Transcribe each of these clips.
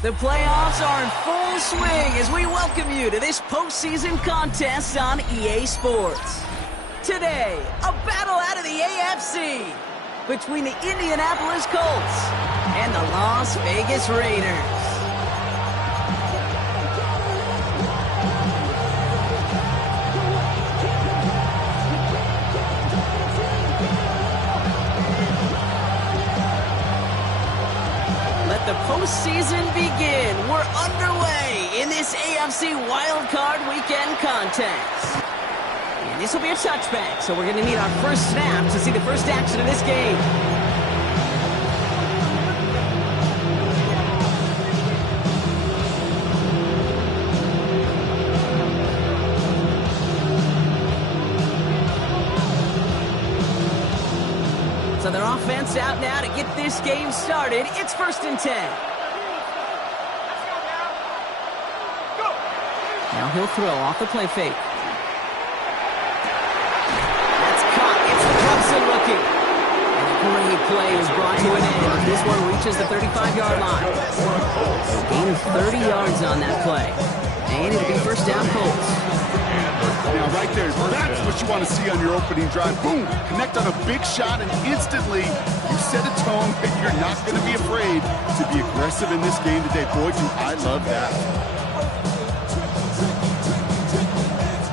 The playoffs are in full swing as we welcome you to this postseason contest on EA Sports. Today, a battle out of the AFC between the Indianapolis Colts and the Las Vegas Raiders. The postseason begin. We're underway in this AFC wildcard weekend contest. And this will be a touchback, so we're going to need our first snap to see the first action of this game. So their offense out now to get this game started. It's 1st and 10. Now he'll throw off the play fake. That's caught. It's Brunson looking. And a great play is brought to an end. This one reaches the 35-yard line. Gain of 30 yards on that play. And it'll be first down Colts. Now, right there, that's what you want to see on your opening drive. Boom! Connect on a big shot, and instantly you set a tone that you're not going to be afraid to be aggressive in this game today. Boy, do I love that.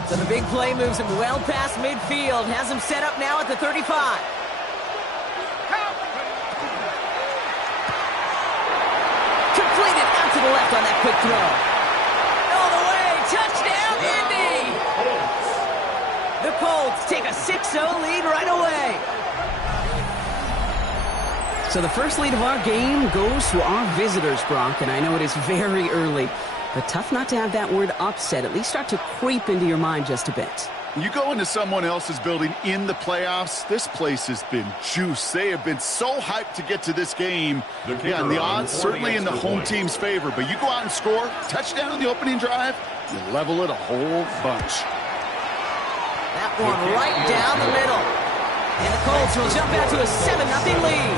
So the big play moves him well past midfield, has him set up now at the 35. Completed out to the left on that quick throw. All the way, touchdown, Indy! The Colts take a 6-0 lead right away. So the first lead of our game goes to our visitors, Brock, and I know it is very early, but tough not to have that word upset at least start to creep into your mind just a bit. You go into someone else's building in the playoffs, this place has been juiced. They have been so hyped to get to this game. Yeah, and the odds certainly in the home team's favor, but you go out and score, touchdown on the opening drive, you level it a whole bunch. That one right down the middle. And the Colts will jump out to a 7-0 lead.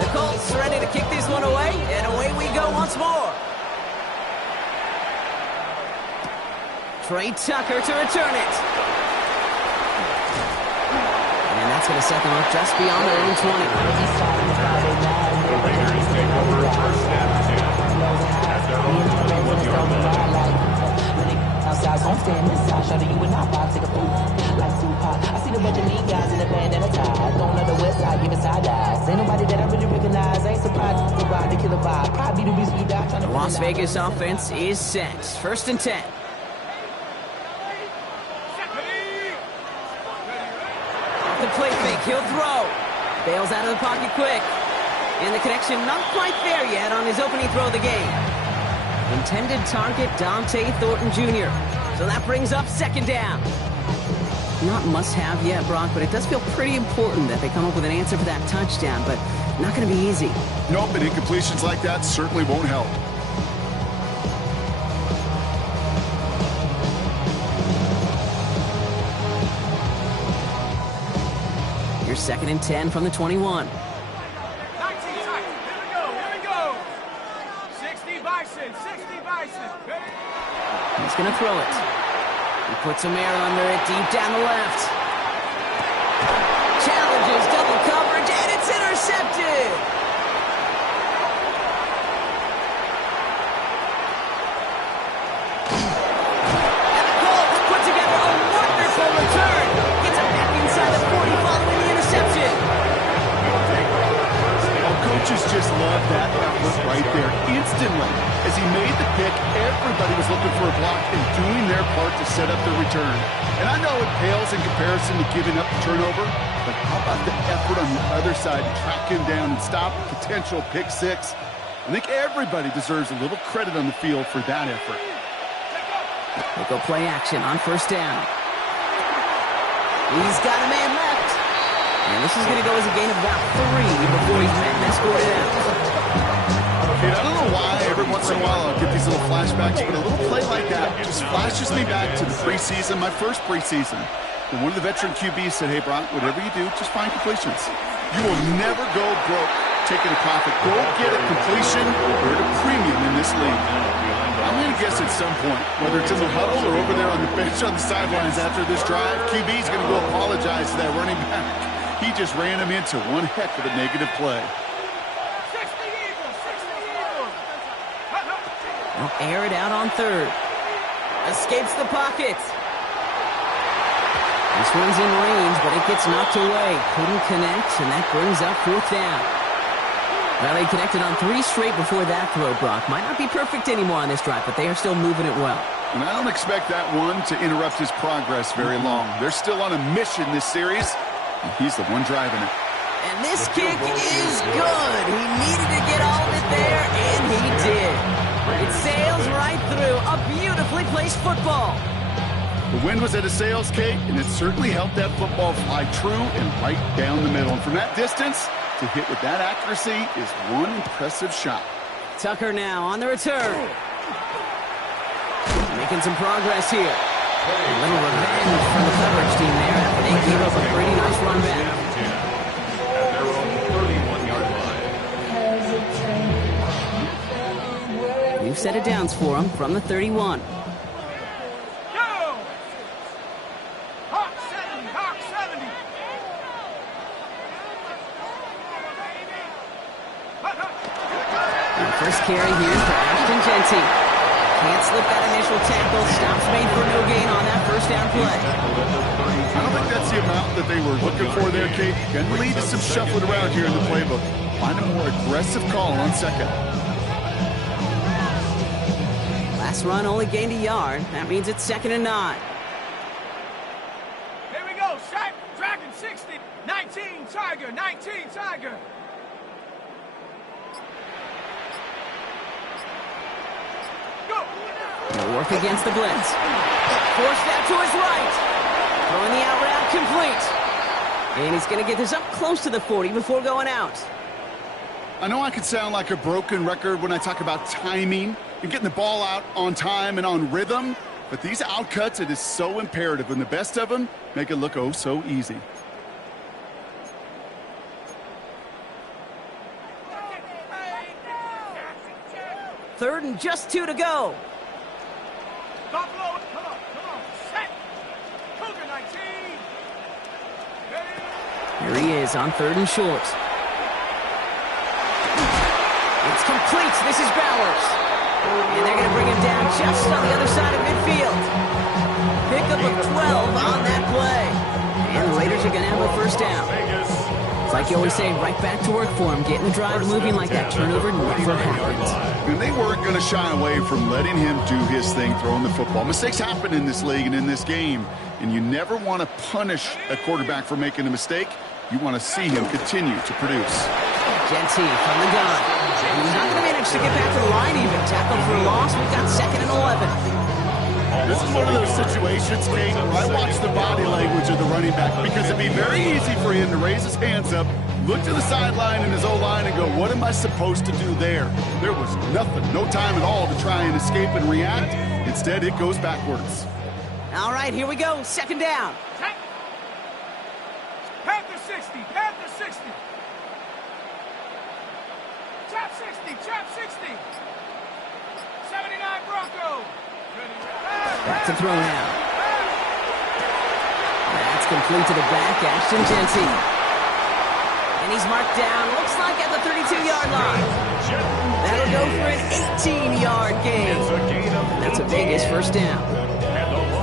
The Colts ready to kick this one away, and away we go once more. Trey Tucker to return it. And that's going to set them up just beyond their own 20. The Las Vegas offense is set. 1st and 10. The play fake, he'll throw. Bails out of the pocket quick. And the connection not quite there yet on his opening throw of the game. Intended target, Dante Thornton Jr. So that brings up 2nd down. Not must-have yet, Brock, but it does feel pretty important that they come up with an answer for that touchdown, but not going to be easy. Nope, and incompletions like that certainly won't help. Here's 2nd and 10 from the 21. 19 seconds. Here we go. 60 Bison. He's going to throw it. He puts some air under it, deep down the left. Challenges double coverage, and it's intercepted. And the Colts put together a wonderful return. Gets it back inside the 40 following the interception. Well, coaches just love that effort right there. Instantly, as he made the pick, everybody was looking for a block and doing their part to set up the return. And I know it pales in comparison to giving up the turnover, but how about the effort on the other side to track him down and stop a potential pick six? I think everybody deserves a little credit on the field for that effort. They go play action on 1st down. He's got a man left. And this is going to go as a gain of about 3 before he's met and escorted out. Dude, I don't know why every once in a while I'll get these little flashbacks, but a little play like that just flashes me back to the preseason, my first preseason. And one of the veteran QBs said, hey, Brock, whatever you do, just find completions. You will never go broke taking a profit. Go get a completion or at a premium in this league. I'm going to guess at some point, whether it's in the huddle or over there on the bench on the sidelines after this drive, QB's going to go apologize to that running back. He just ran him into one heck of a negative play. They'll air it out on 3rd. Escapes the pocket. This one's in range, but it gets knocked away. Couldn't connect, and that brings up 4th down. Well, they connected on 3 straight before that throw, Brock. Might not be perfect anymore on this drive, but they are still moving it well. And I don't expect that one to interrupt his progress very long. They're still on a mission this series, and he's the one driving it. And this kick is good. He needed to get all of it there, and he did. It sails right through a beautifully placed football. The wind was at a sails, Kate, and it certainly helped that football fly true and right down the middle. And from that distance, to hit with that accuracy is one impressive shot. Tucker now on the return. Making some progress here. A little revenge from the coverage team there after they gave up a pretty nice run back. New set of downs for him from the 31. First carry here for Ashton Jeanty. Can't slip that initial tackle. Stops made for no gain on that 1st down play. I don't think that's the amount that they were looking for there, Kate. Going to lead to some shuffling around here in the playbook. Find a more aggressive call on 2nd. Last run only gained a yard. That means it's 2nd and 9. Here we go. Shaq, Dragon 60. 19 Tiger. 19 Tiger. He'll work against the blitz. Forced out to his right. Throwing the out route complete. And he's going to get this up close to the 40 before going out. I know I can sound like a broken record when I talk about timing and getting the ball out on time and on rhythm, but these outcuts, it is so imperative, and the best of them make it look oh so easy. Third and just 2 to go. Buffalo, come on, set. Cougar 19. Here he is on 3rd and short. It's complete. This is Bowers. And they're going to bring him down just on the other side of midfield. Pickup of 12 on that play. And the Raiders are going to have a 1st down. It's like you always say, right back to work for him. Getting the drive moving like that turnover never happens. And they weren't going to shy away from letting him do his thing, throwing the football. Mistakes happen in this league and in this game, and you never want to punish a quarterback for making a mistake. You want to see him continue to produce. Jeanty from the gun. He's not going to manage to get back to the line even. Tackled for a loss. We've got 2nd and 11. This is one of those situations, Kate, where I watch the body language of the running back because it'd be very easy for him to raise his hands up, look to the sideline in his O-line and go, what am I supposed to do there? There was nothing, no time at all to try and escape and react. Instead, it goes backwards. All right, here we go. Second down. Panther 60, Panther 60. Chop 60, chop 60. 79 Bronco. Back to throw now. That's complete to the back, Ashton Jeanty. And he's marked down, looks like at the 32-yard line. That'll go for an 18-yard gain. That's a Vegas first down.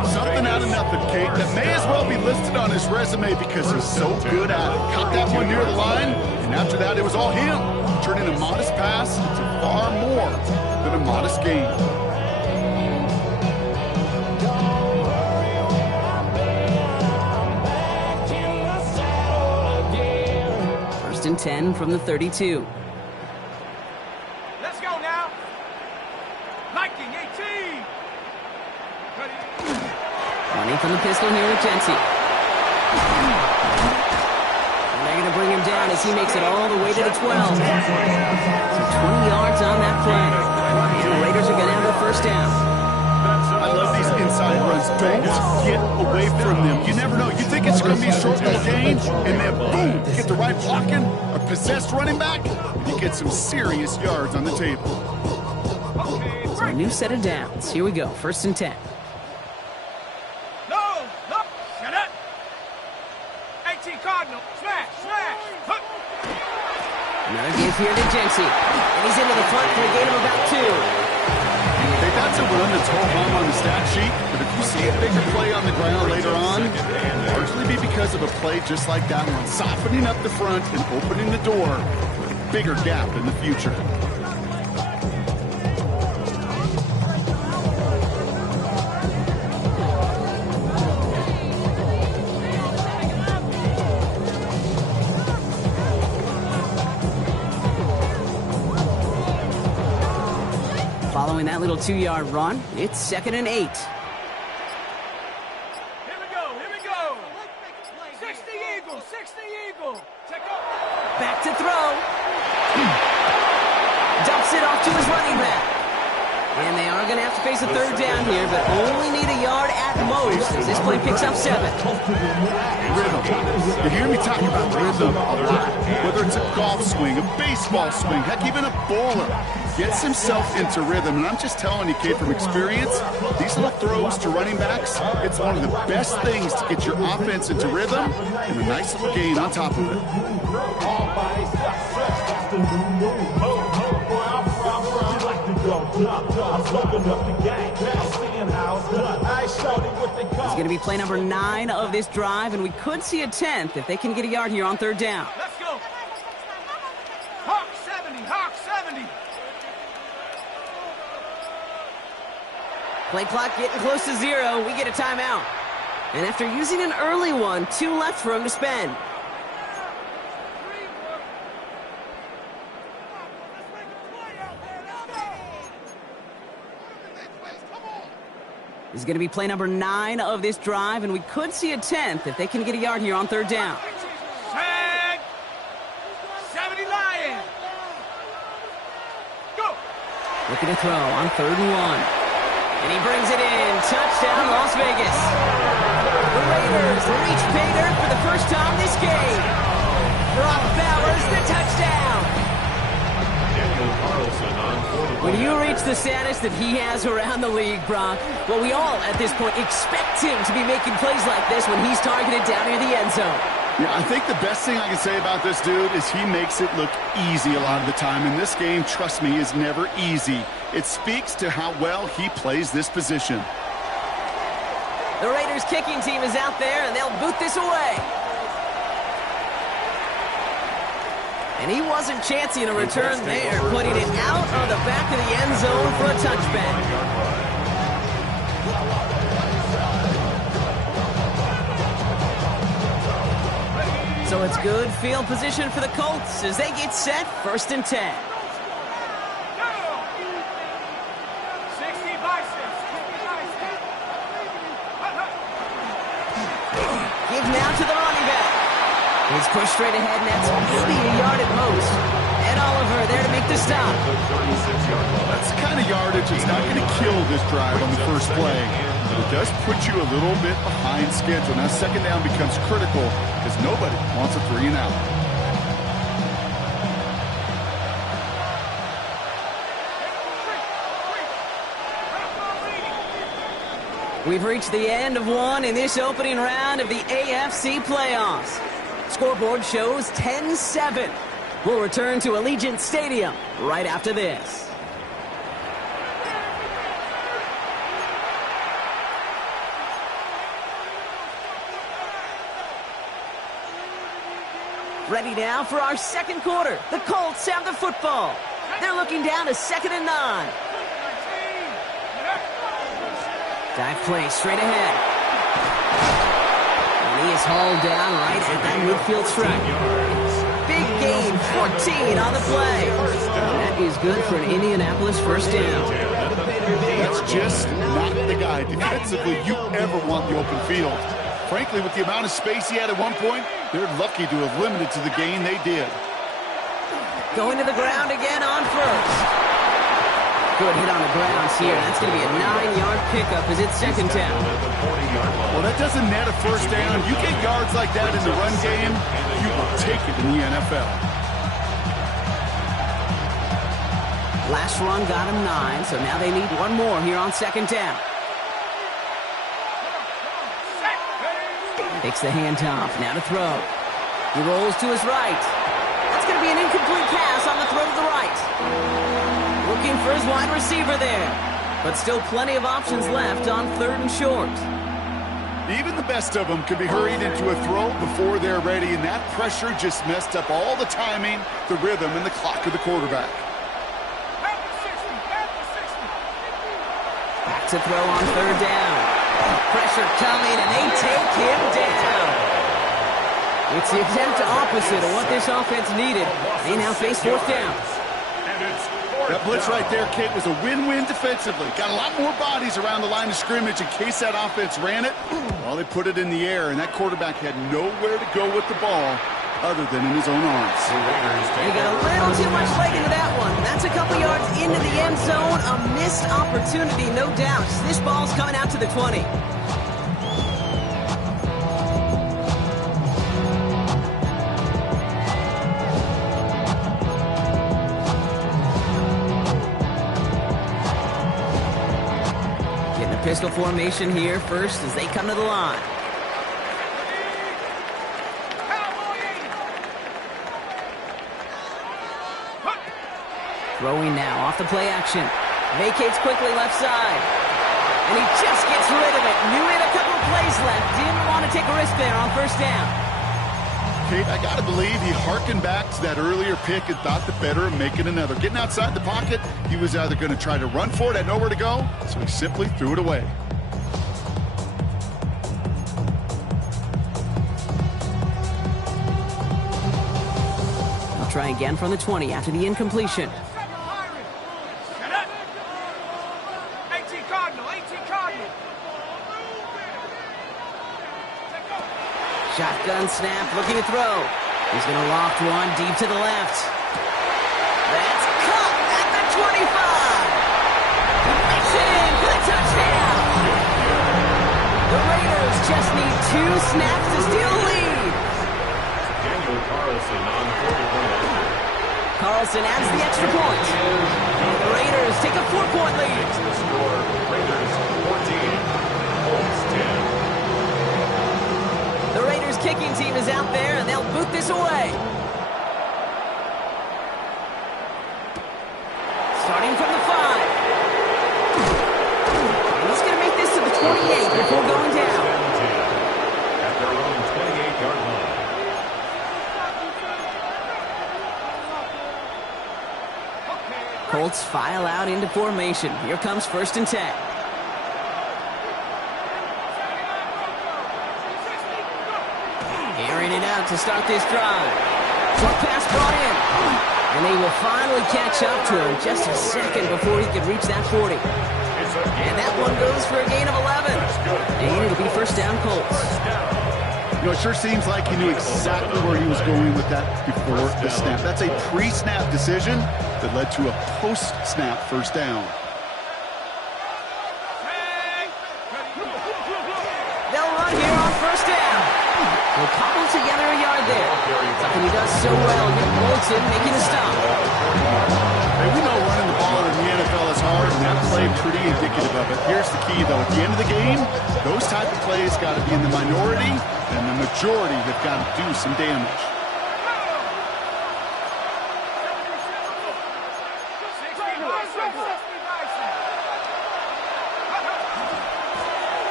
Something out of nothing, Kate, that may as well be listed on his resume because he's so good at it. Caught that one near the line, and after that, it was all him. Turning a modest pass into far more than a modest gain. First and 10 from the 32. Let's go now. Liking 18. Running from the pistol here with Jeanty. And they're going to bring him down as he makes it all the way to the 12. So 20 yards on that play. And the Raiders are going to have their first down. I love these inside runs. Don't get away from them. You never know. You think it's going to be a short little gain, and then boom, get the right blocking, a possessed running back, and you get some serious yards on the table. So a new set of downs. Here we go. First and 10. No, no. Shut up. 18 Cardinal. Smash, smash. Hook. Another give here to Jeanty. And he's into the front for a gain of about 2. Hey, that's a run that's ho-hum on the stat sheet, but if you see a bigger play on the ground later on, it'll largely be because of a play just like that one, softening up the front and opening the door for a bigger gap in the future. Following that little 2-yard run, it's second and 8. Here we go, here we go. 60 Eagle, 60 Eagle. Check out. Back to throw. Dumps it off to his running back. And they are going to have to face a third down here, but only need a yard at most as this play picks up 7. Rhythm. You hear me talk about rhythm a lot. Whether it's a golf swing, a baseball swing, heck, even a bowler gets himself into rhythm. And I'm just telling you, kid, from experience, these little throws to running backs, it's one of the best things to get your offense into rhythm and a nice little gain on top of it. It's going to be play number 9 of this drive, and we could see a 10th if they can get a yard here on third down. Let's go. Hawk 70, Hawk 70. Play clock getting close to 0. We get a timeout. And after using an early one, 2 left for him to spend. This is going to be play number 9 of this drive, and we could see a 10th if they can get a yard here on third down. Tag. 70 Lions. Go. Looking to throw on third and 1. And he brings it in. Touchdown, Las Vegas. The Raiders reach pay dirt for the first time this game. Brock Bowers, the touchdown. When you reach the status that he has around the league, Brock, well, we all at this point expect him to be making plays like this when he's targeted down near the end zone. Yeah, I think the best thing I can say about this dude is he makes it look easy a lot of the time. And this game, trust me, is never easy. It speaks to how well he plays this position. The Raiders kicking team is out there, and they'll boot this away. And he wasn't chancing a return there, putting it out of the back of the end zone for a touchback. So it's good field position for the Colts as they get set, first and 10. 60 Bison, 60 Bison. He's pushed straight ahead, and that's maybe a yard at most. Ed Oliver there to make the stop. That's the kind of yardage that's not going to kill this drive on the first play. But it does put you a little bit behind schedule. Now second down becomes critical because nobody wants a 3 and out. We've reached the end of one in this opening round of the AFC playoffs. Scoreboard shows 10-7. We'll return to Allegiant Stadium right after this. Ready now for our second quarter. The Colts have the football. They're looking down to 2nd and 9. Dive play straight ahead. And he is hauled down right at that midfield stripe. Big gain, 14 on the play. That is good for an Indianapolis first down. That's just not the guy defensively you ever want the open field. Frankly, with the amount of space he had at one point, they're lucky to have limited to the gain they did. Going to the ground again on first. Good hit on the grounds here. That's going to be a 9-yard pickup as it's second down. Well, that doesn't net a first down. You get yards like that in the run game, you will take it in the NFL. Last run got him 9, so now they need one more here on second down. Takes the handoff, now to throw. He rolls to his right. That's going to be an incomplete pass on the throw to the right. Looking for his wide receiver there. But still plenty of options left on 3rd and short. Even the best of them can be hurried into a throw before they're ready, and that pressure just messed up all the timing, the rhythm, and the clock of the quarterback. Back to throw on 3rd down. Pressure coming, and they take him down. It's the exact opposite of what this offense needed. They now face 4th down. That blitz right there, Kate, was a win-win defensively. Got a lot more bodies around the line of scrimmage in case that offense ran it. Well, they put it in the air, and that quarterback had nowhere to go with the ball other than in his own arms. He got a little too much leg into that one. That's a couple yards into the end zone. A missed opportunity, no doubt. This ball's coming out to the 20. Pistol formation here first as they come to the line. Throwing now off the play action. Vacates quickly left side. And he just gets rid of it. Knew he had a couple of plays left. Didn't want to take a risk there on first down. Kate, I got to believe he hearkened back to that earlier pick and thought the better of making another. Getting outside the pocket, he was either going to try to run for it, had nowhere to go, so he simply threw it away. I'll try again from the 20 after the incompletion. Shotgun snap, looking to throw. He's going to loft one deep to the left. That's caught at the 25. He makes it in for the touchdown. The Raiders just need 2 snaps to steal the lead. Daniel Carlson on 40-point after. Carlson adds the extra point. The Raiders take a 4-point lead. The score, Raiders 14, Colts 10. The Raiders kicking team is out there, and they'll boot this away. Starting from the 5. And he's going to make this to the 28 before going down. At their own 28-yard line. Colts file out into formation. Here comes 1st and 10. Airing it out to start this drive. Short pass brought in. And they will finally catch up to him just a second before he could reach that 40. And that one goes for a gain of 11. And it'll be first down Colts. You know, it sure seems like he knew exactly where he was going with that before the snap. That's a pre-snap decision that led to a post-snap first down. They'll run here on first down. They'll cobble together a yard there. Something he does so well. Nick Bolton making a stop. Hey, we know running the ball in the NFL is hard, and that play pretty indicative of it. Here's the key, though. At the end of the game, those type of plays got to be in the minority, and the majority have got to do some damage.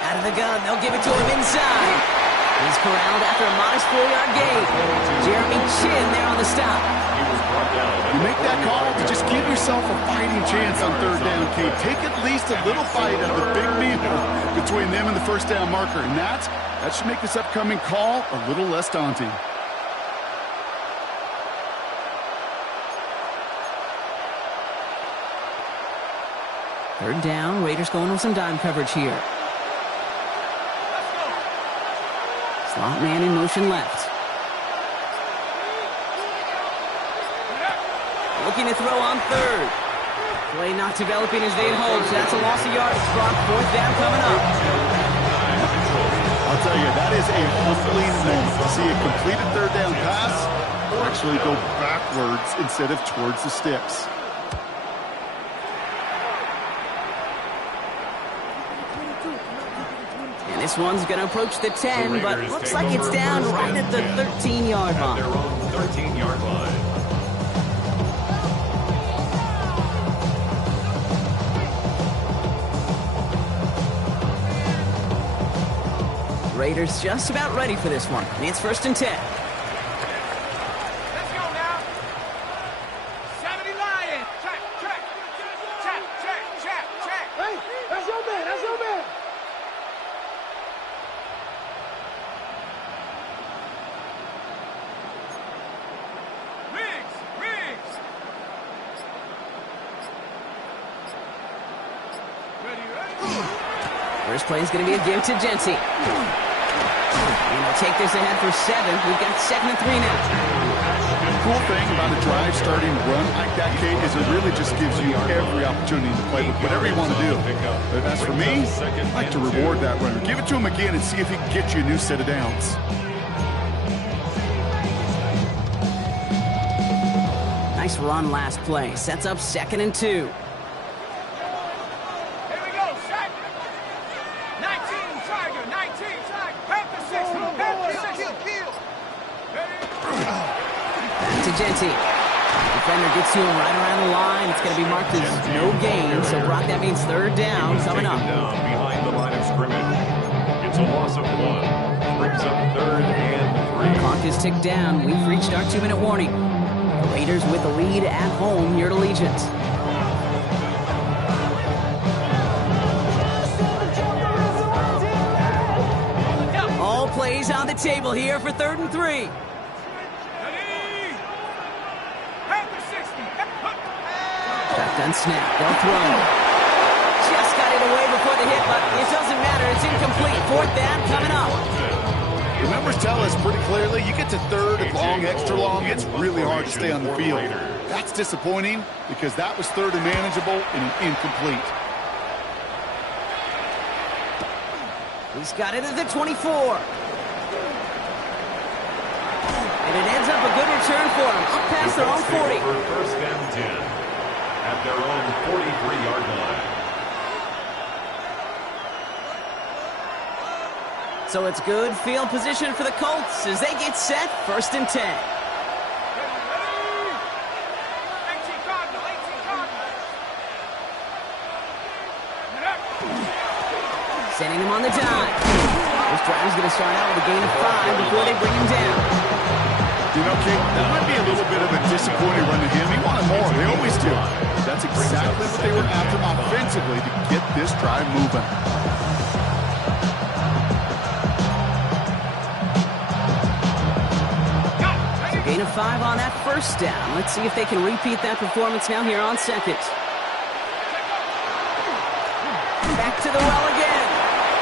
Out of the gun, they'll give it to him inside. He's corralled after a modest 4-yard gain. Jeremy Chin there on the stop. You make that call to just give yourself a fighting chance on third down, Kate. Take at least a little fight out of a big meal between them and the first down marker. And that should make this upcoming call a little less daunting. Third down, Raiders going with some dime coverage here. Slot man in motion left. Looking to throw on third. Play not developing as they'd hoped, so that's a loss of yardage. Brock, fourth down coming up. I'll tell you, that is a humbling moment to see a completed third down pass actually go backwards instead of towards the sticks. And this one's going to approach the 10, but looks like it's down right at the 13-yard line. Their own 13-yard line. Raiders just about ready for this one. And it's first and 10. Let's go now. 70 Lions. Check, check. Check, check, check, check. Hey, that's your man. That's your man. Riggs, Riggs. Ready, ready. First play is going to be a give to Jency. And they'll take this ahead for 7. We've got 2nd and 3 now. The cool thing about a drive starting run like that, Kate, is it really just gives you every opportunity to play with whatever you want to do. But as for me, I like to reward that runner. Give it to him again and see if he can get you a new set of downs. Nice run last play. Sets up 2nd and 2. Here we go, Shaq. 19, Tiger, 19, Tiger. Panther 60, Panther 60. Kill. Back to Jency. Defender gets to him right around the line. It's going to be marked as no gain. So, Brock, that means third down coming up. Down behind the line of scrimmage. It's a loss of 1. Brings up 3rd and 3. Clock is ticked down. We've reached our 2-minute warning. The Raiders with the lead at home here at Allegiant. All plays on the table here for 3rd and 3. Ready. Panther 60. Shotgun snap. They'll throw. Just got it away before the hit, but it doesn't matter. It's incomplete. 4th down coming up. The numbers tell us pretty clearly, you get to 3rd and long, extra long, it's really hard to stay on the field. That's disappointing because that was 3rd and manageable and an incomplete. He's got it at the 24. And it ends up a good return for him. Up past their own 40. For first and 10 at their own 43-yard line. So it's good field position for the Colts as they get set. 1st and 10. 18 Cardinal, 18 Cardinal. Sending him on the dime. This drive is going to start out with a gain of 5 before they bring him down. You know, Kate, that might be a little bit of a disappointing run to him. He wanted more. They always do. That's exactly what they were after offensively to get this drive moving. Gain of 5 on that first down. Let's see if they can repeat that performance now here on 2nd. Back to the well again.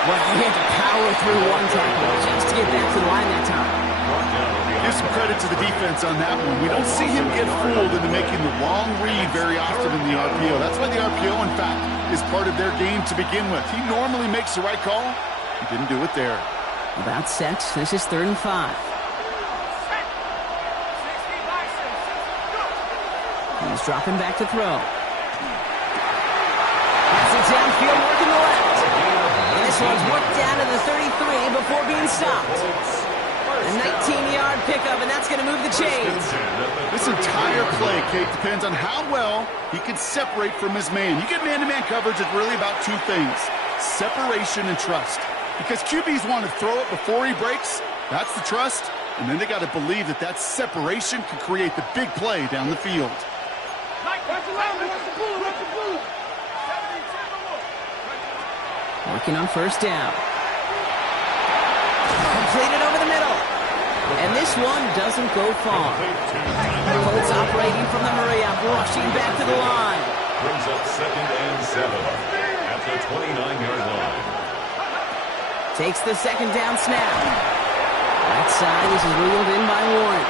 Well, he had to power through one tackle just to get back to the line that time. Give some credit to the defense on that one. We don't see him get fooled into making the wrong read very often in the RPO. That's why the RPO, in fact, is part of their game to begin with. He normally makes the right call. He didn't do it there. About set. This is 3rd and 5. He's dropping back to throw. Pass it downfield, working the left. And this one's worked down to the 33 before being stopped. A 19-yard pickup, and that's going to move the chains. This entire play, Kate, depends on how well he can separate from his man. You get man-to-man coverage, it's really about two things: separation and trust. Because QBs want to throw it before he breaks. That's the trust. And then they got to believe that that separation can create the big play down the field. Working on 1st down. Completed over the middle. And this one doesn't go far. Colts operating from the hurry-up, rushing back to the line. Brings up 2nd and 7 at the 29-yard line. Takes the 2nd down snap. Right side, this is wheeled in by Warren.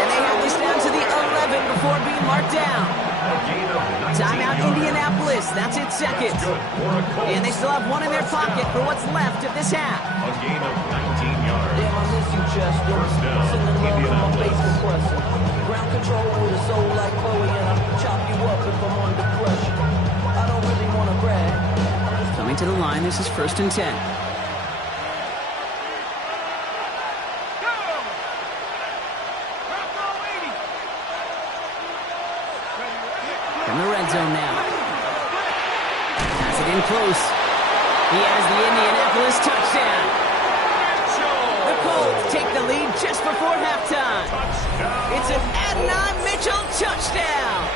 And they have this down to the 11 before being marked down. Timeout Indianapolis, that's its 2nd. And they still have one in their pocket for what's left of this half. A gain of 19 yards. Damn, I miss you, Chester. First down, Sending love from my bass Indianapolis. compressor. Ground control with a soul like Chloe, and I chop you up if I'm under pressure. I don't really want to brag. Coming to the line, this is 1st and 10. From the red zone now. Pass it in close. He has the Indianapolis touchdown. The Colts take the lead just before halftime. It's an Adnan Mitchell touchdown.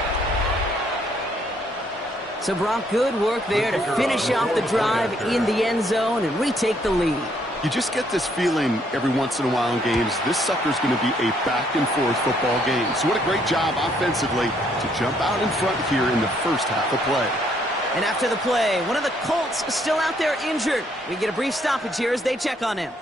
So, Brock, good work there to finish off the drive in the end zone and retake the lead. You just get this feeling every once in a while in games, this sucker's going to be a back-and-forth football game. So what a great job offensively to jump out in front here in the first half of play. And after the play, one of the Colts is still out there injured. We get a brief stoppage here as they check on him.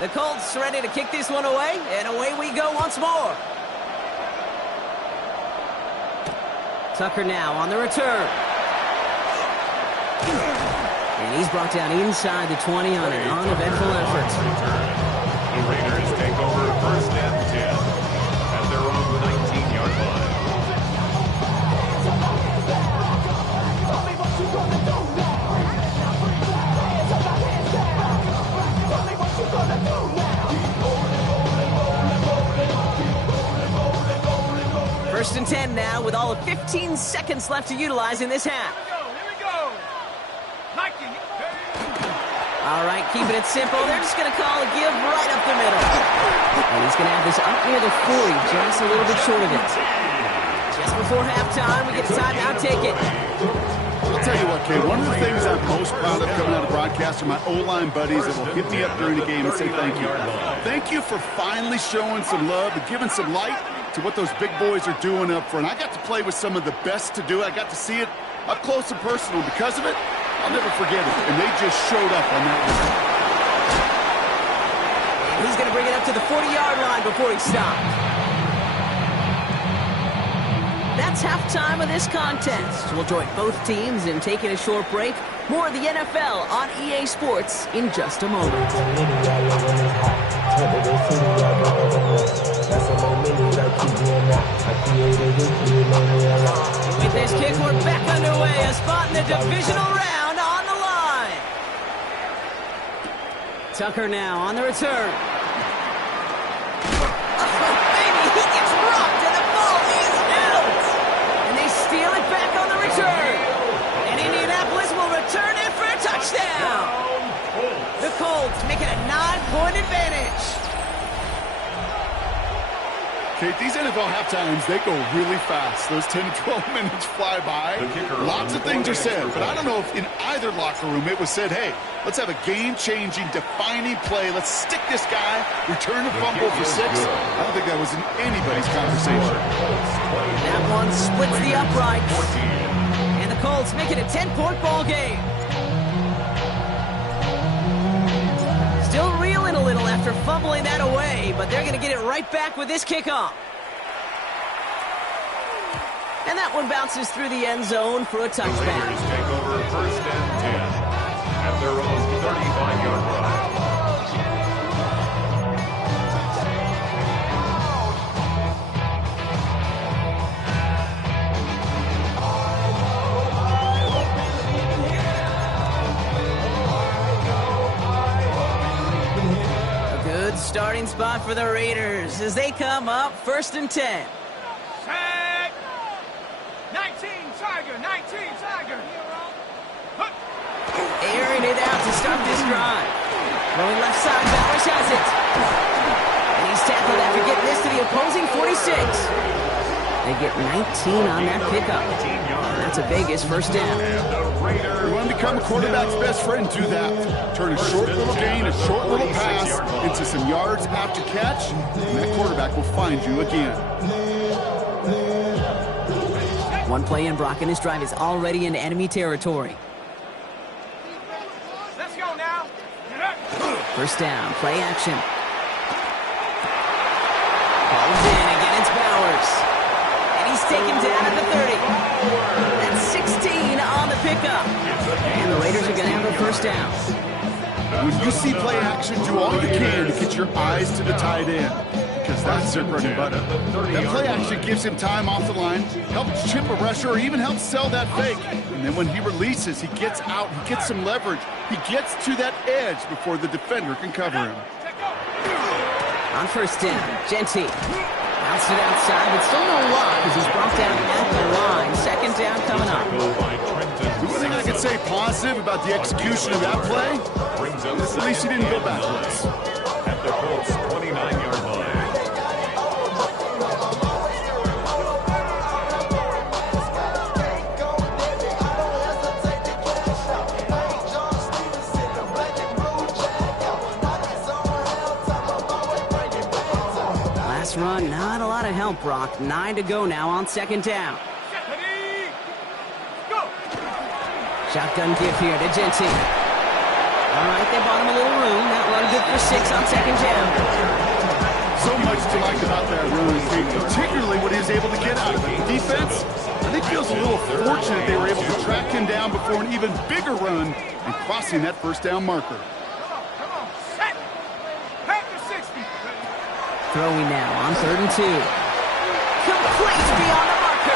The Colts ready to kick this one away, and away we go once more. Tucker now on the return. And he's brought down inside the 20 on an uneventful effort. The Raiders take over 1st and 10 at their own 19-yard line. First and 10 now with all of 15 seconds left to utilize in this half. Here we go. Nike. All right, keeping it simple. They're just going to call a give right up the middle. And he's going to have this up near the 40, just a little bit short of it. Just before halftime, we get a timeout, take it. I'll tell you what, Kay, one of the things I'm most proud of coming out of broadcast are my O-line buddies that will hit me up during the game and say thank you. Thank you for finally showing some love and giving some light to what those big boys are doing up front. I got to play with some of the best to do it. I got to see it up close and personal. Because of it, I'll never forget it. And they just showed up on that one. He's going to bring it up to the 40-yard line before he stopped. That's halftime of this contest. We'll join both teams in taking a short break. More of the NFL on EA Sports in just a moment. With this kick, we're back underway. A spot in the divisional round on the line. Tucker now on the return. Oh, baby, he gets rocked and the ball is out. And they steal it back on the return. And Indianapolis will return it for a touchdown. The Colts make it a 9-point advantage. Okay, these NFL halftimes, they go really fast. Those 10 to 12 minutes fly by. Lots of things are said, but I don't know if in either locker room it was said, hey, let's have a game-changing, defining play. Let's stick this guy, return the fumble for 6. I don't think that was in anybody's conversation. That one splits the uprights. And the Colts make it a 10-point ball game. Still reeling a little after fumbling that away, but they're going to get it right back with this kickoff. And that one bounces through the end zone for a touchback. Raiders take over 1st and 10 at their own 35-yard line. Starting spot for the Raiders as they come up 1st and 10. Set. 19 Tiger, 19 Tiger. Airing it out to start this drive. Going left side, Bowers has it. And he's tackled after getting this to the opposing 46. They get 19 on that pickup. That's a Vegas first down. You want to become a quarterback's best friend, do that. Turn a short little gain, a short little pass into some yards after catch, and that quarterback will find you again. One play in, Brock, and his drive is already into enemy territory. Let's go now. First down, play action. Ball's in, again it's Bowers. And he's taken down at the 30. That's 16 on the pickup. And the Raiders are going to have a first down. When you see play action, do all you can to get your eyes to the tight end, because that's their bread and butter. That play action gives him time off the line, helps chip a rusher, or even helps sell that fake. And then when he releases, he gets out, he gets some leverage. He gets to that edge before the defender can cover him. On first down, Genty. Bounced it outside, but still no luck as he's brought down at the line. Second down coming up. The one thing I can say positive about the execution of that play is at least he didn't go backwards. At the Colts' 29-yard line. Last run, not a lot of help, Brock. 9 to go now on second down. Shotgun give here to Genty. All right, they bought him a little room. That run good for 6 on second down. So much to like about that run, particularly what he was able to get out of it. Defense, I think feels a little fortunate they were able to track him down before an even bigger run and crossing that first down marker. Come on, set. Back to 60. Throwing now on 3rd and 2. Complete beyond the marker.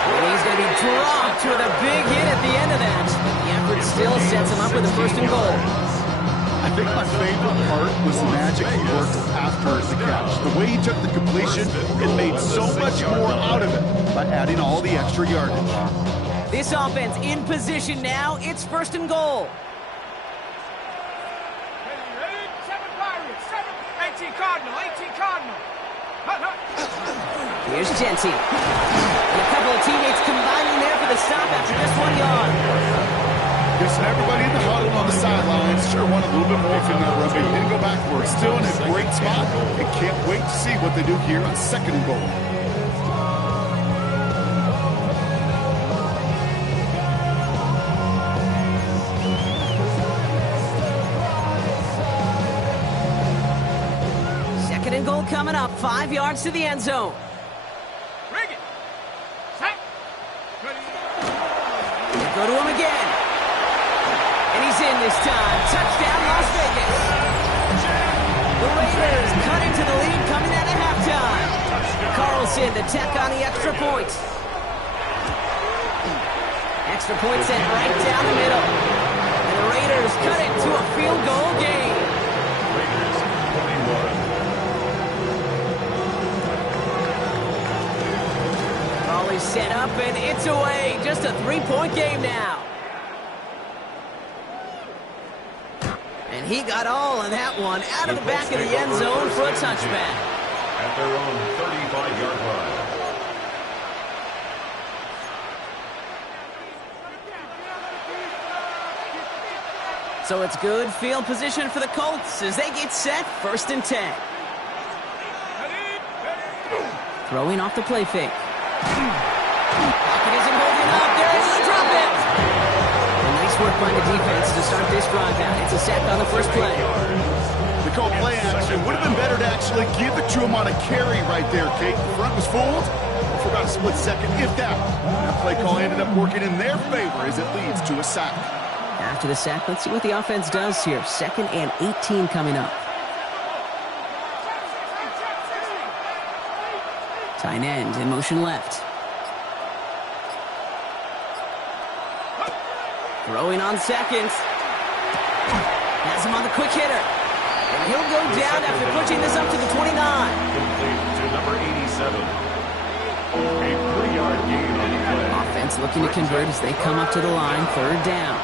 And he's going to be dropped with a big hit at the end of that. The effort still sets him up with a 1st and goal. I think my favorite part was the magic he worked after the catch. The way he took the completion, it made so much more out of it by adding all the extra yardage. This offense in position now. It's 1st and goal. Ready? 7 Pirates, 7. 18 Cardinal, 18 Cardinal. Here's Genty. And a couple of teammates combining there for the stop after just 1 yard. Guessing everybody in the huddle on the sidelines sure want a little bit more from that run, but he didn't go backwards. Still in a great spot and can't wait to see what they do here on 2nd and goal. Second and goal coming up. 5 yards to the end zone. Rig it. Set. Ready. They go to him again. And he's in this time. Touchdown, Las Vegas. The Raiders cut into the lead coming out of halftime. Carlson to tack on the extra point. Extra point sent right down the middle. And the Raiders cut it to a field goal game. Raiders 21. Ball is set up and it's away. Just a 3-point game now. And he got all of that one out of the back of the end zone for a touchback. at their own 35-yard line. So it's good field position for the Colts as they get set, 1st and 10. Throwing off the play fake. Pocket isn't holding up. They're able to drop it. And nice work by the defense to start this drive out. It's a sack on the first play. The call play action. Would have been better to actually give it to him on a carry right there, Kate. The front was fooled for about a split second, if that. That play call ended up working in their favor as it leads to a sack. After the sack, let's see what the offense does here. 2nd and 18 coming up. Tight end in motion left. Throwing on 2nd. Has him on the quick hitter. And he'll go down after pushing this up to the 29. Complete to number 87. A 3-yard gain on the play. Offense looking to convert as they come up to the line. 3rd down.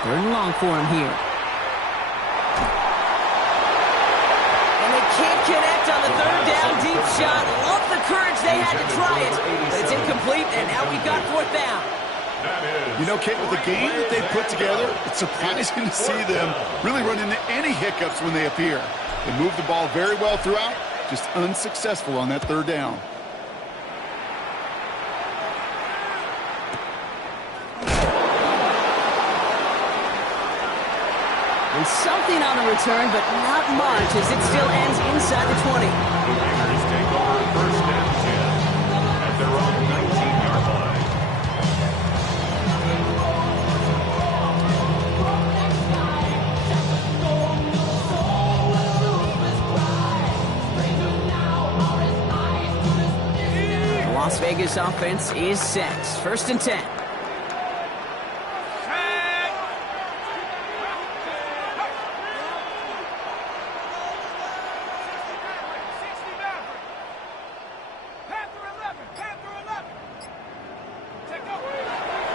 Third and long for him here. And they can't connect on the 3rd down deep shot. Love the courage they had to try it. But it's incomplete, and now we've got 4th down. You know, Kate, with the game that they've put together, it's surprising to see them really run into any hiccups when they appear. They move the ball very well throughout, just unsuccessful on that 3rd down. And something on the return, but not much as it still ends inside the 20. The Raiders take over 1st and 10 at their own 19-yard line. The Las Vegas offense is set. 1st and 10.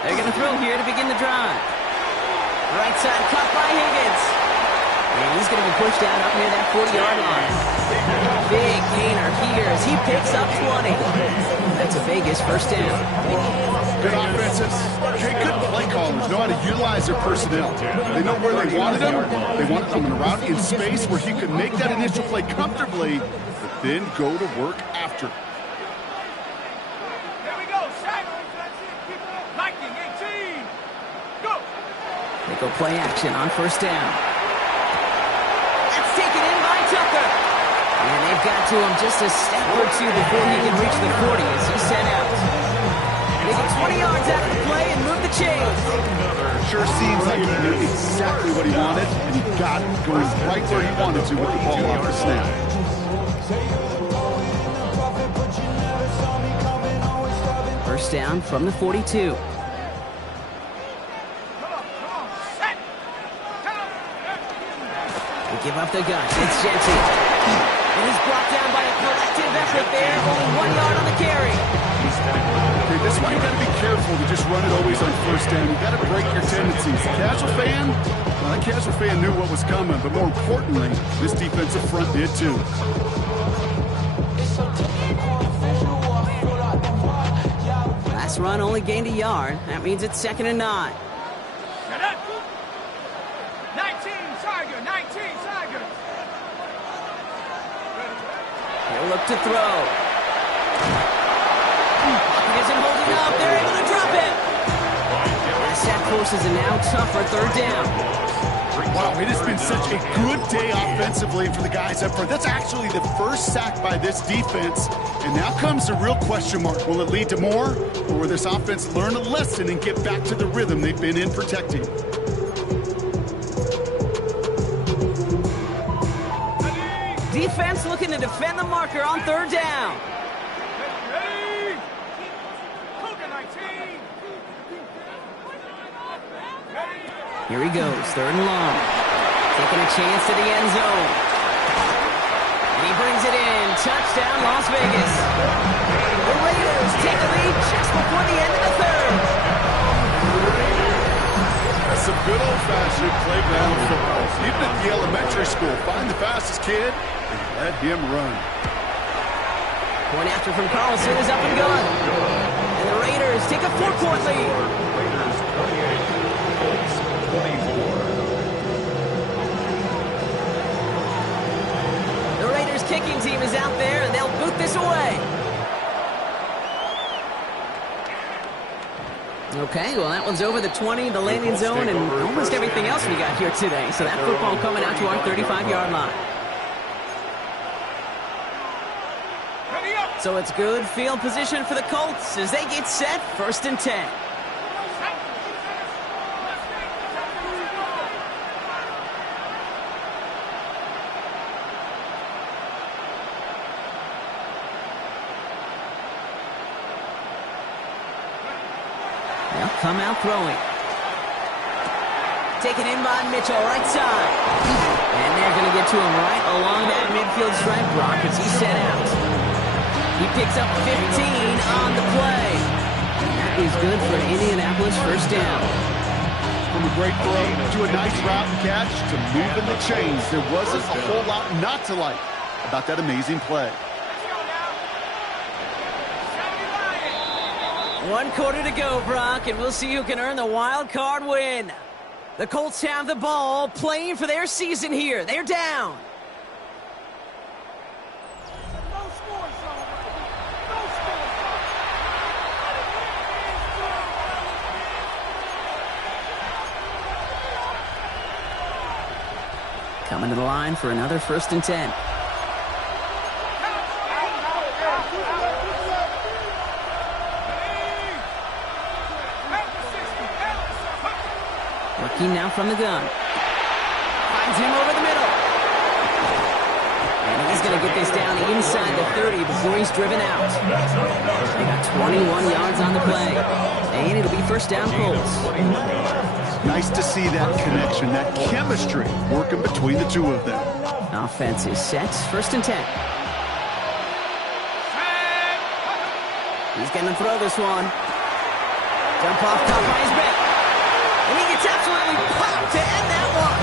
They're going to throw here to begin the drive. Right side cut by Higgins. And he's going to be pushed out up near that 40-yard line. Big gainer here as he picks up 20. That's a Vegas 1st down. Good offenses. Okay, good play callers know how to utilize their personnel. They know where they wanted them. They wanted them in a route in space where he could make that initial play comfortably, but then go to work after. They go play action on 1st down. That's taken in by Tucker. And they've got to him just a step or two before he can reach the 40 as he's sent out. They get 20 yards out of the play and move the chains. Sure seems like he knew exactly what he wanted, and he got it going right where he wanted to with the ball off the snap. First down from the 42. Give up the gun. It's Jensen. And he's brought down by a collective effort there. Only 1 yard on the carry. Okay, this is why you got to be careful to just run it always on 1st down. You got to break your tendencies. Casual fan, well, that casual fan knew what was coming, but more importantly, this defensive front did too. Last run only gained a yard. That means it's 2nd and 9. He'll look to throw. He isn't holding up. They're able to drop it. That sack forces a now tougher 3rd down. Wow, it has been such a good day offensively for the guys up front. That's actually the first sack by this defense. And now comes the real question mark. Will it lead to more? Or will this offense learn a lesson and get back to the rhythm they've been in protecting? Defense looking to defend the marker on 3rd down. Here he goes, 3rd and long. Taking a chance to the end zone. And he brings it in. Touchdown, Las Vegas. The Raiders take the lead just before the end of the 3rd. some good old-fashioned playground football. Even at the elementary school, find the fastest kid and let him run. Point after from Carlson is up and good. And the Raiders take a 4-point lead. Raiders 28, Colts 24. The Raiders kicking team is out there, and they'll boot this away. Okay, well, that one's over the 20, the landing zone, and almost everything else we got here today. So that football coming out to our 35-yard line. So it's good field position for the Colts as they get set, 1st and 10. They'll come out throwing. Taken in by Mitchell, right side. And they're going to get to him right along that midfield stripe block as he's set out. He picks up 15 on the play. That is good for an Indianapolis first down. From a great throw to a nice route and catch to moving the chains, there wasn't a whole lot not to like about that amazing play. 1 quarter to go, Brock, and we'll see who can earn the wild card win. The Colts have the ball, playing for their season here. They're down. Coming to the line for another 1st and 10. Working now from the gun. Finds him over the middle. And he's going to get this down inside the 30 before he's driven out. They got 21 yards on the play. And it'll be 1st down Colts. Nice to see that connection, that chemistry working between the two of them. Offense is set. 1st and 10. He's going to throw this one. Jump off top by his back. And he gets absolutely popped to end that one.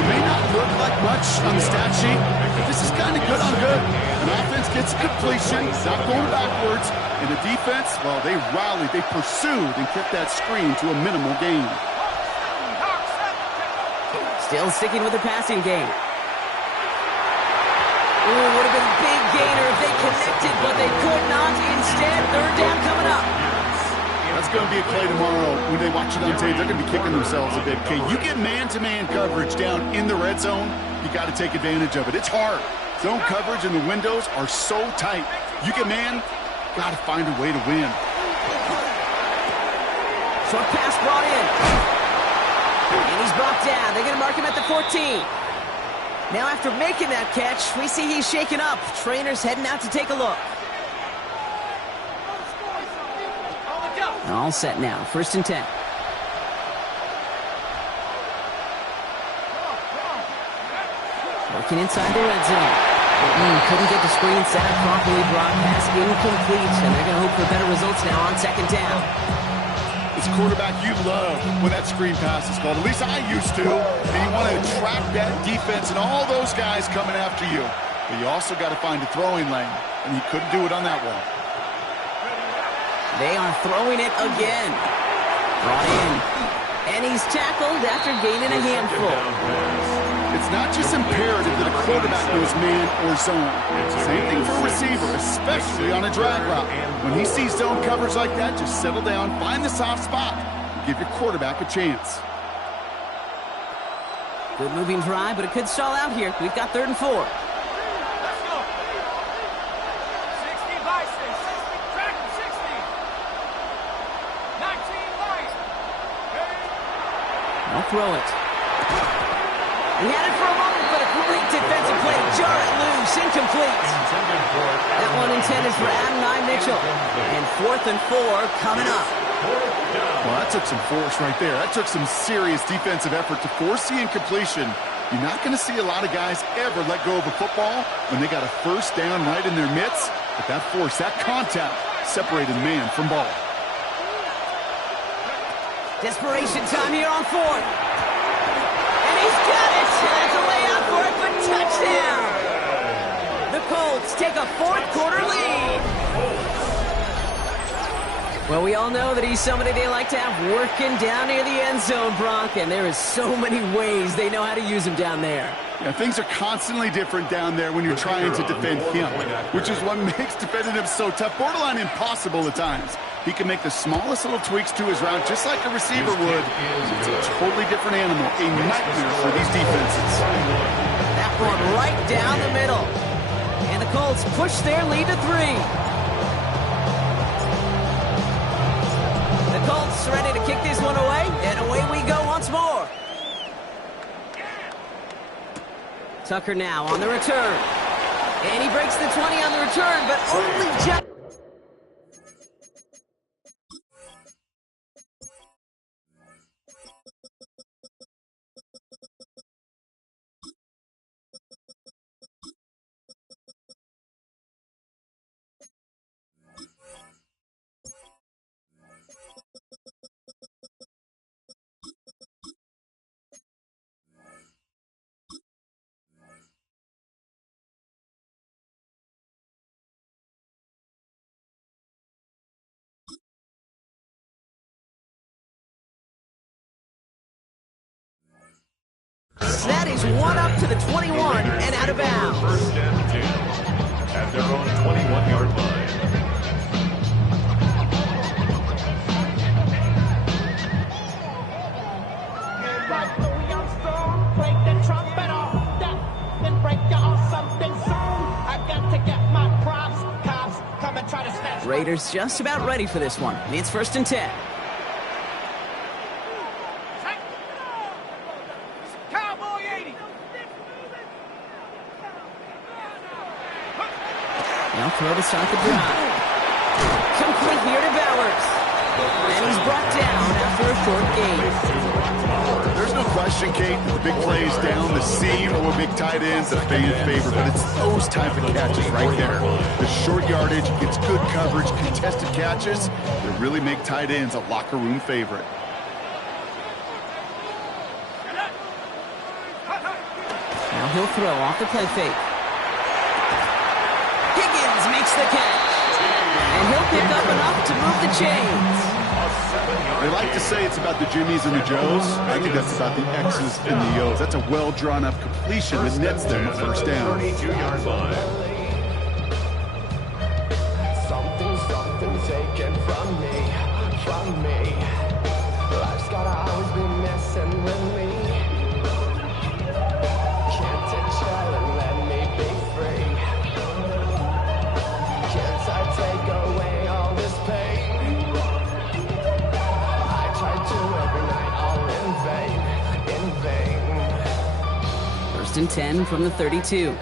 It may not look like much on the stat sheet, but this is kind of good on good. An offense gets completion, not going backwards. And the defense, well, they rallied, they pursued, and kept that screen to a minimal gain. Still sticking with the passing game. Ooh, would have been a big gainer if they connected, but they could not. Instead, 3rd down coming up. That's going to be a play tomorrow. When they watch it on tape, they're going to be kicking themselves a bit. Okay, you get man-to-man coverage down in the red zone, you got to take advantage of it. It's hard. Zone coverage and the windows are so tight. You get man, got to find a way to win. Short pass brought in. And he's brought down. They're going to mark him at the 14. Now after making that catch, we see he's shaken up. Trainer's heading out to take a look. All set now. 1st and 10. Working inside the red zone. Couldn't get the screen set up properly. Brock pass incomplete. And they're going to hope for better results now on 2nd down. As quarterback, you love when that screen pass is called. At least I used to. And you want to trap that defense and all those guys coming after you. But you also got to find a throwing lane. And he couldn't do it on that one. They are throwing it again. Brought in. And he's tackled after gaining a handful. It's not just imperative that a quarterback knows man or zone. Same thing for a receiver, especially on a drag route. When he sees zone coverage like that, just settle down, find the soft spot, and give your quarterback a chance. Good moving drive, but it could stall out here. We've got 3rd and 4. I'll throw it. He had it for a moment, but a great defensive play to jar it loose. Incomplete. That one intended for Adonai Mitchell. And 4th and 4 coming up. Well, that took some force right there. That took some serious defensive effort to force the incompletion. You're not going to see a lot of guys ever let go of a football when they got a 1st down right in their midst. But that force, that contact, separated man from ball. Desperation time here on fourth. And he's got it. That's a way out for it, but touchdown. The Colts take a fourth quarter lead. Well, we all know that he's somebody they like to have working down near the end zone, Brock, and there is so many ways they know how to use him down there. Yeah, things are constantly different down there when you're trying to defend him, which is what makes defending him so tough, borderline impossible at times. He can make the smallest little tweaks to his route just like a receiver would. It's a totally different animal, a nightmare for these defenses. That one right down the middle. And the Colts push their lead to 3. The Colts ready to kick this one away, and away we go once more. Tucker now on the return. And he breaks the 20 on the return, but only just... That is one up to the 21 and out of bounds. First and 10 at their own 21-yard line. Break the trumpet off, then break your off something soon. I got to get my props. Cops come and try to snatch. Raiders just about ready for this one. It's first and 10. Cowboy 80. Now throw to start the drive. Complete here to Bowers. And he's brought down after a short gain. There's no question, Kate, that the big plays down the seam or big tight ends that fan favor, but it's those type of catches right there. The short yardage, gets good coverage, contested catches that really make tight ends a locker room favorite. Now he'll throw off the play fake. Higgins makes the catch. And he'll pick up enough to move the chains. They like to say it's about the Jimmies and the Joes. I think that's about the X's and the O's. That's a well-drawn-up completion that nets them a first down. 32-yard line. Something taken from me. Life's gotta always be messing with me. Can't take chill and let me be free. Can't I take away all this pain? I try to every night, all in vain. First and 10 from the 32.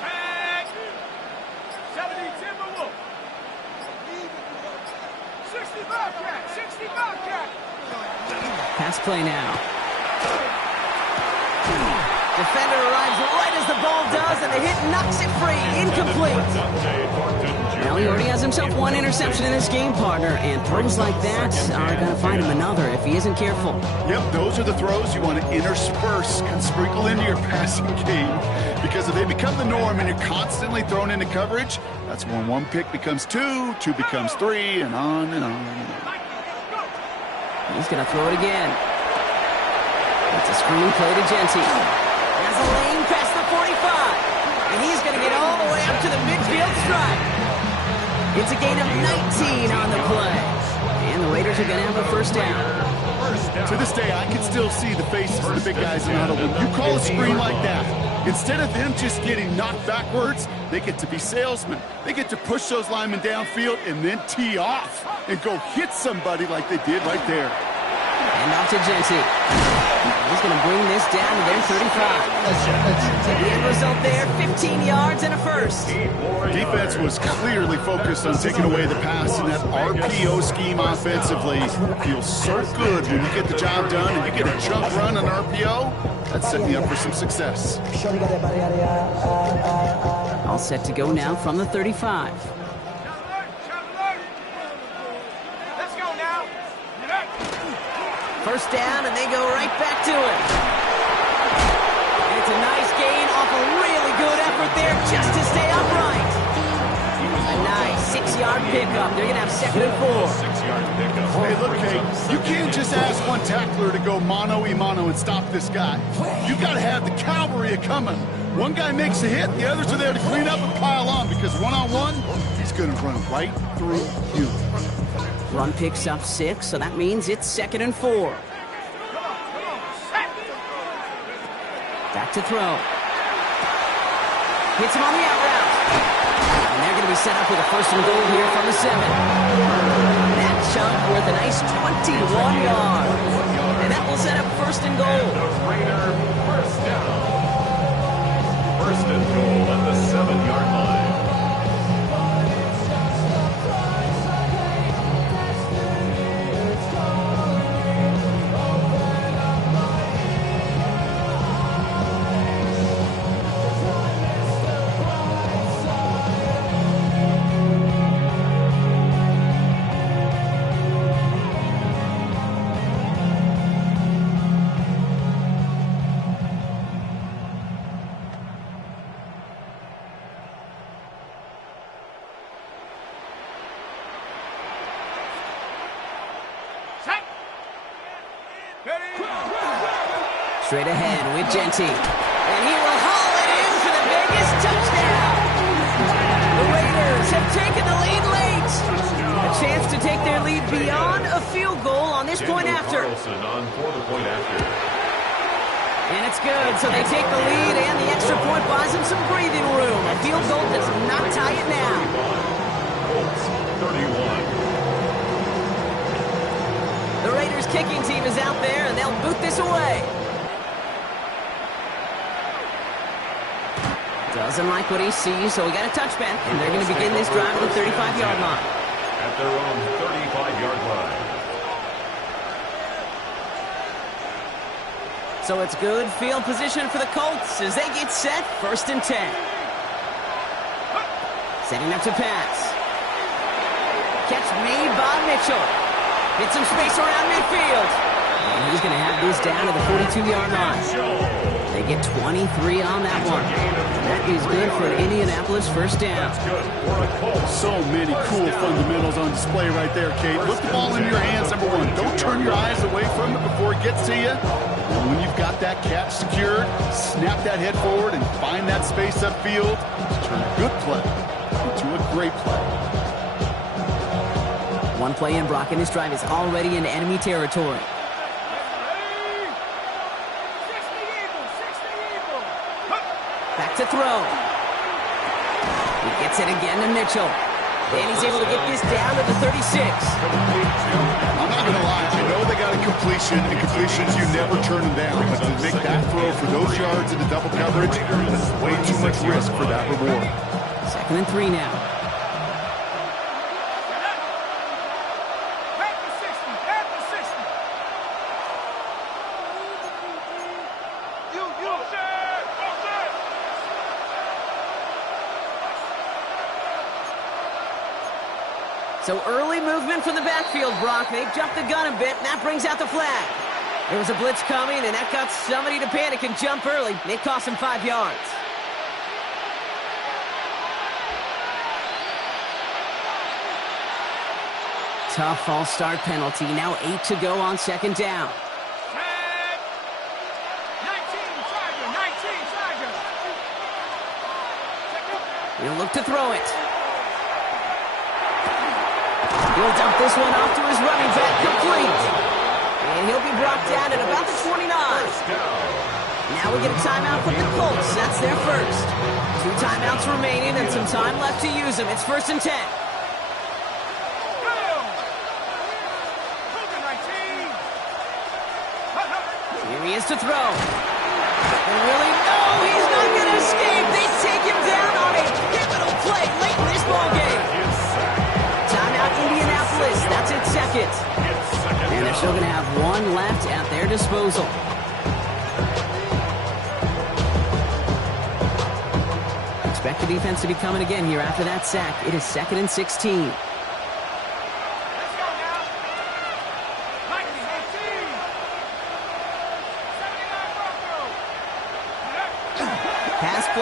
Tag. 70 Timberwolf. 60 Bobcat. 60 Bobcat. Pass play now. Defender arrives right as the ball does, and the hit knocks it free. Incomplete. Well, he already has himself one interception in this game, partner, and throws like that are going to find him another if he isn't careful. Yep, those are the throws you want to intersperse and sprinkle into your passing game, because if they become the norm and you're constantly thrown into coverage, that's when one pick becomes two becomes three, and on and on and on. He's going to throw it again. It's a screen play to Genty. Has a lane past the 45, and he's going to get all the way up to the midfield stripe. It's a gain of 19 on the play, and the Raiders are going to have a first down. To this day, I can still see the faces of the big guys in the huddle. When you call a screen like that, instead of them just getting knocked backwards, they get to be salesmen. They get to push those linemen downfield and then tee off and go hit somebody like they did right there. And off to Genty. He's going to bring this down to their 35. The end result there, 15 yards and a first. Defense was clearly focused on taking away the pass, and that RPO scheme offensively feels so good when you get the job done and you get a chunk run on RPO. That's setting you up for some success. All set to go now from the 35. Let's go now. First down, and they go right back to it. And it's a nice gain off a really good effort there just to stay upright. A nice 6-yard pickup. They're going to have 2nd and 4. 6-yard pickup. Hey, look, Kate, you can't just ask one tackler to go mano-a-mano and stop this guy. You got to have the cavalry coming. One guy makes a hit, the others are there to clean up and pile on, because one-on-one, he's going to run right through you. Run picks up 6, so that means it's 2nd and 4. Back to throw. Hits him on the out route. And they're going to be set up with a 1st and goal here from the 7. That chunk worth a nice 21 yards. And that will set up 1st and goal. The Raider first down. 1st and goal at the 7-yard line. Straight ahead with Jeanty. And he will haul it in for the Vegas touchdown. The Raiders have taken the lead late. A chance to take their lead beyond a field goal on this point after. Carlson on for the point after. And it's good, so they take the lead, and the extra point buys them some breathing room. A field goal does not tie it now. Colts 31. The Raiders kicking team is out there, and they'll boot this away. Doesn't like what he sees, so we got a touchback, and they're going to begin this drive at the 35-yard line. At their own 35-yard line. So it's good field position for the Colts as they get set, 1st and 10. Setting up to pass. Catch made by Mitchell. Get some space around midfield. And he's going to have this down to the 42-yard line. They get 23 on that one. That is good for an Indianapolis 1st down. That's good for a Colts. So many cool fundamentals on display right there, Kate. Put the ball in your hands, number 1. Don't turn your eyes away from it before it gets to you. And when you've got that catch secured, snap that head forward and find that space upfield to turn a good play into a great play. One play in, Brock, and this drive is already in enemy territory. Back to throw. He gets it again to Mitchell. And he's able to get this down to the 36. I'm not going to lie. I know they got a completion, and completions, you never turn them down. But to make that throw for those yards into double coverage, that's way too much risk for that reward. 2nd and 3 now. So early movement from the backfield, Brock. They jumped the gun a bit, and that brings out the flag. There was a blitz coming, and that got somebody to panic and jump early. It cost him 5 yards. Tough false start penalty. Now 8 to go on 2nd down. 19 Tiger. He'll look to throw it. He'll dump this one off to his running back, complete. And he'll be brought down at about the 29. Now we get a timeout from the Colts. That's their first. 2 timeouts remaining and some time left to use them. It's 1st and 10. Here he is to throw. And really, no, he's not going to escape. They take him down on a pivotal play late in this ballgame. Timeout, Indianapolis. That's its 2nd. And they're still going to have 1 left at their disposal. Expect the defense to be coming again here after that sack. It is 2nd and 16. Let's go now. 19, 18.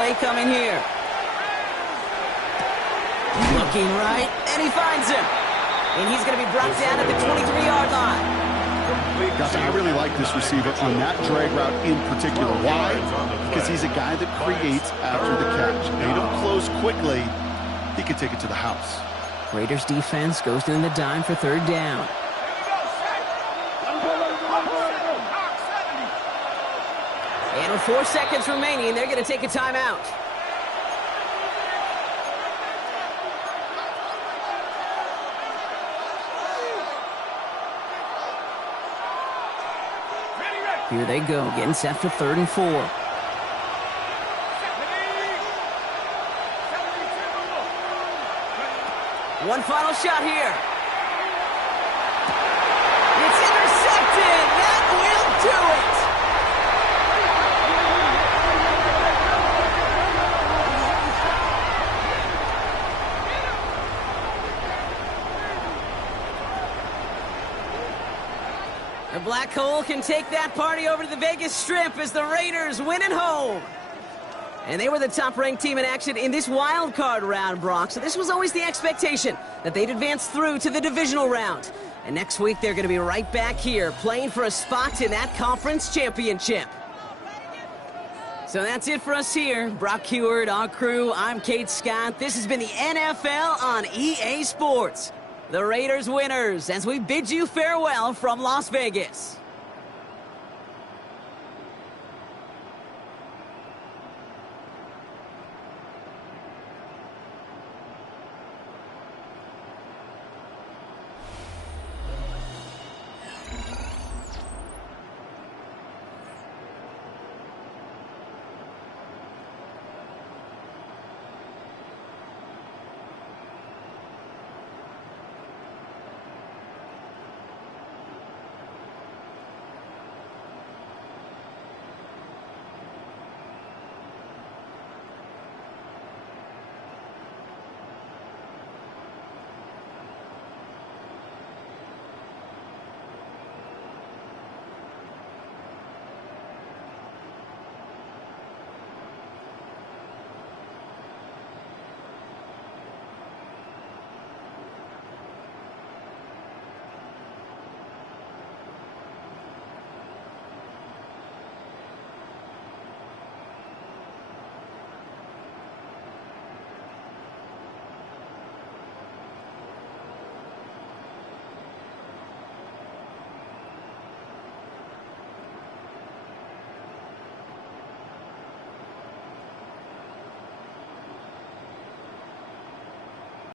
play coming here. Looking right, and he finds him. And he's going to be brought down at the 23-yard line. Guys, I really like this receiver on that drag route in particular. Why? Because he's a guy that creates after the catch. They don't close quickly. He can take it to the house. Raiders defense goes in the dime for third down. And with 4 seconds remaining, they're going to take a timeout. Here they go, getting set for 3rd and 4. One final shot here. It's intercepted. That will do it. The Black Hole can take that party over to the Vegas Strip as the Raiders win at home. And they were the top-ranked team in action in this wild card round, Brock. So this was always the expectation that they'd advance through to the divisional round. And next week, they're going to be right back here playing for a spot in that conference championship. So that's it for us here. Brock Huard, our crew, I'm Kate Scott. This has been the NFL on EA Sports. The Raiders winners as we bid you farewell from Las Vegas.